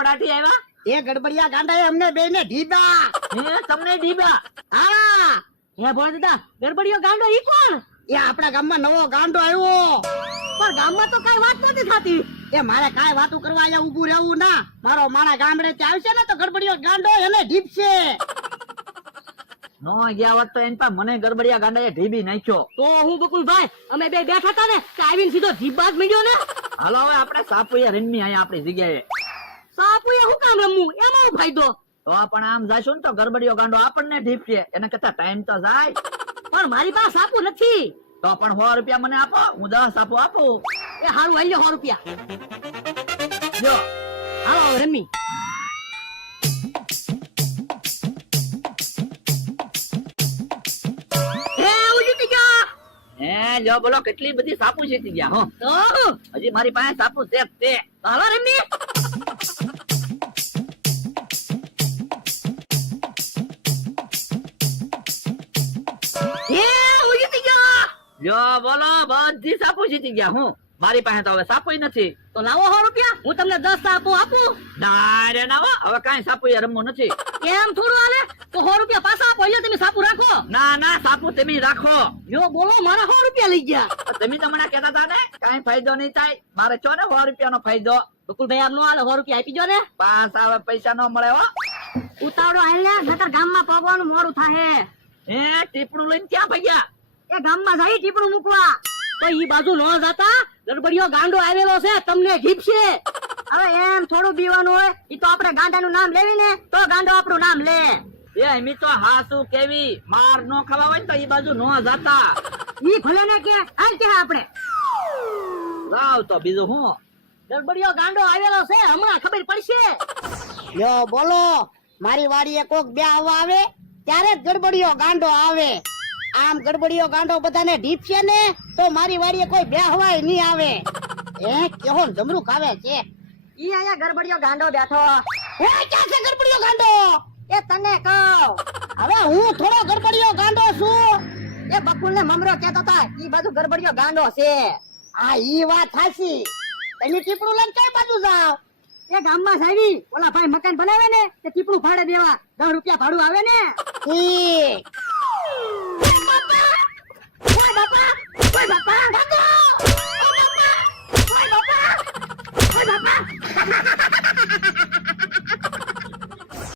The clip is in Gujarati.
ફફડાટી આવ્યા? એ ગડબડિયા ગાંડાએ અમને બેને ઢીબા. હે, તમને ડીબા? હા, હે ભોળા દાદા, ગરબડિયો ગાંડો ઈ કોણ? એ આપણા ગામમાં નવો ગાંડો આવ્યો. પણ ગામમાં તો કઈ વાત નથી થતી. એ મારે કાંઈ વાતું કરવા અહીંયા ઊભું રહેવું ના. મારો માણા ગામડે થી આવશે ને તો ગડબડિયો ગાંડો એને ઢીબશે. નો ગયા હોત તો એન પા મને ગરબડિયા ગાંડાએ ઢીબી નાખ્યો. તો હું બકુલભાઈ અમે બે બેઠા હતા ને કે આવીને સીધો જીબ્બા જ મળ્યો ને. હાલો હવે આપણે સાપુએ રમી અહીંયા આપણી જગ્યાએ. સાપુએ હું કામ રમવું, એમાં હું ફાયદો? તો પણ આમ જાશું ને તો ગરબડિયો ગાંડો આપણને ઢીબશે. એને કરતા ટાઈમ તો જાય. પણ મારી પાસે સાપુ નથી. તો પણ 100 રૂપિયા મને આપો, હું 10 સાપુ આપું. એ હારું આઈ લે 100 રૂપિયા. જો હાલો હવે રમી. હે હું જીતી ગયા. હે જો બોલો કેટલી બધી સાપુ જીતી ગયા હો. તો હજી મારી પાસે સાપુ છે જ તે. હાલો રમી. હે હું જીતી ગયા. જો બોલો બધી સાપુ જીતી ગયા હું. મારી પાસે તો હવે સાપુ નથી. તો લાવો 100 રૂપિયા, હું તમને 10 સાપુ આપું. ના રે ના હો, હવે કાંઈ સાપુ એ રમવું નથી. એમ થોડું હાલે? તો 100 રૂપિયા પાછા આપો, એટલે તમે સાપુ રાખો. ના ના સાપુ તમે રાખો. જો બોલો મારા 100 રૂપિયા લઈ ગયા. તમે તો મને કહેતા હતા ને કાંઈ ફાયદો નહીં થાય. મારે છો ને 100 રૂપિયાનો ફાયદો. બકુલભાઈ આમ નો હાલે, 100 રૂપિયા આપી જો ને. પાસ આવે પૈસા ન મળે હો. ઉતાવળો હાલ ને, નકર ગામમાં પગવાનું મોડું થાહે. હે ટીપણું લઈને ક્યાં ભગ્યા? એ ગામમાં જાય ટીપણું મૂકવા. તો ઈ બાજુ ન જતા, ગડબડિયો ગાંડો આવેલો છે, તમને ઘીપશે. હવે એમ થોડું બીવાનું હોય, ઈ તો આપણે ગાંડાનું નામ લેવી ને તો ગાંડો આપણું નામ લે. એ એમી તો હાસુ કેવી માર નો ખાવા હોય ને તો ઈ બાજુ નો જાતા. ઈ ભલે ને કે હાલ કે આપણે રાવ તો બીજું હું. ગડબડિયો ગાંડો આવેલો છે, હમણાં ખબર પડશે. લ્યો બોલો, મારી વાડીએ કોક બે આવવા આવે ત્યારે જ ગડબડિયો ગાંડો આવે. આમ ગડબડિયો ગાંડો બધાને ઢીપશે ને તો મારી વાડીએ કોઈ બે હવાય નહીં આવે. એ કેવો જમરૂક આવે છે. ઈ આયા ગડબડિયો ગાંડો બેઠો. હે ક્યાં છે ગડબડિયો ગાંડો? એ તને કહું, હવે હું થોડો ગડબડિયો ગાંડો છું. એ બકુલ ને મમરો કહેતો હતા, ઈ બાજુ ગડબડિયો ગાંડો છે. આ ઈ વાત સાચી. તમે ટીપણું લઈને કઈ બાજુ જાવ? એ ગામમાં જાવી, ઓલા ભાઈ મકાન બનાવે ને તે ટીપણું ભાડે દેવા 10 રૂપિયા ભાડું આવે ને. ઠીક.